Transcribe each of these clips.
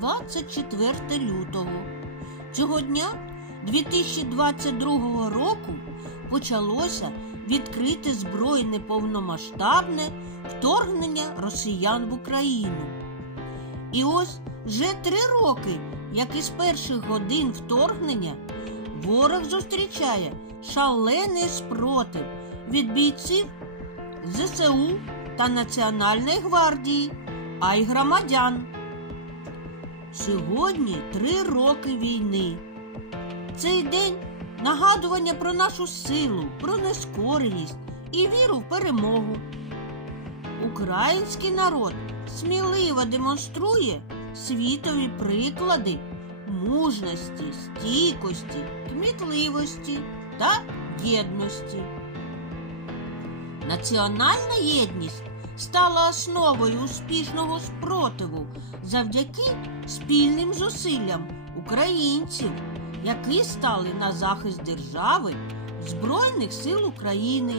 24 лютого. Цього дня 2022 року почалося відкрите збройне повномасштабне вторгнення росіян в Україну. І ось вже три роки, як із перших годин вторгнення, ворог зустрічає шалений спротив від бійців ЗСУ та Національної гвардії, а й громадян. Сьогодні три роки війни. Цей день нагадування про нашу силу, про нескореність і віру в перемогу. Український народ сміливо демонструє світові приклади мужності, стійкості, кмітливості та єдності. Національна єдність стала основою успішного спротиву завдяки спільним зусиллям українців, які стали на захист держави, Збройних сил України,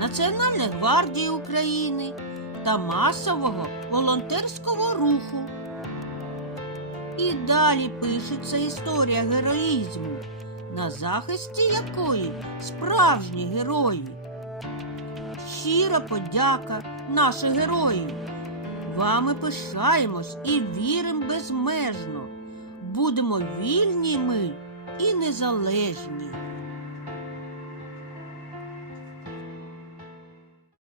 Національної гвардії України та масового волонтерського руху. І далі пишеться історія героїзму, на захисті якої справжні герої. Щира подяка, наших героїв. Вами пишаємось і віримо безмежно. Будемо вільні ми і незалежні.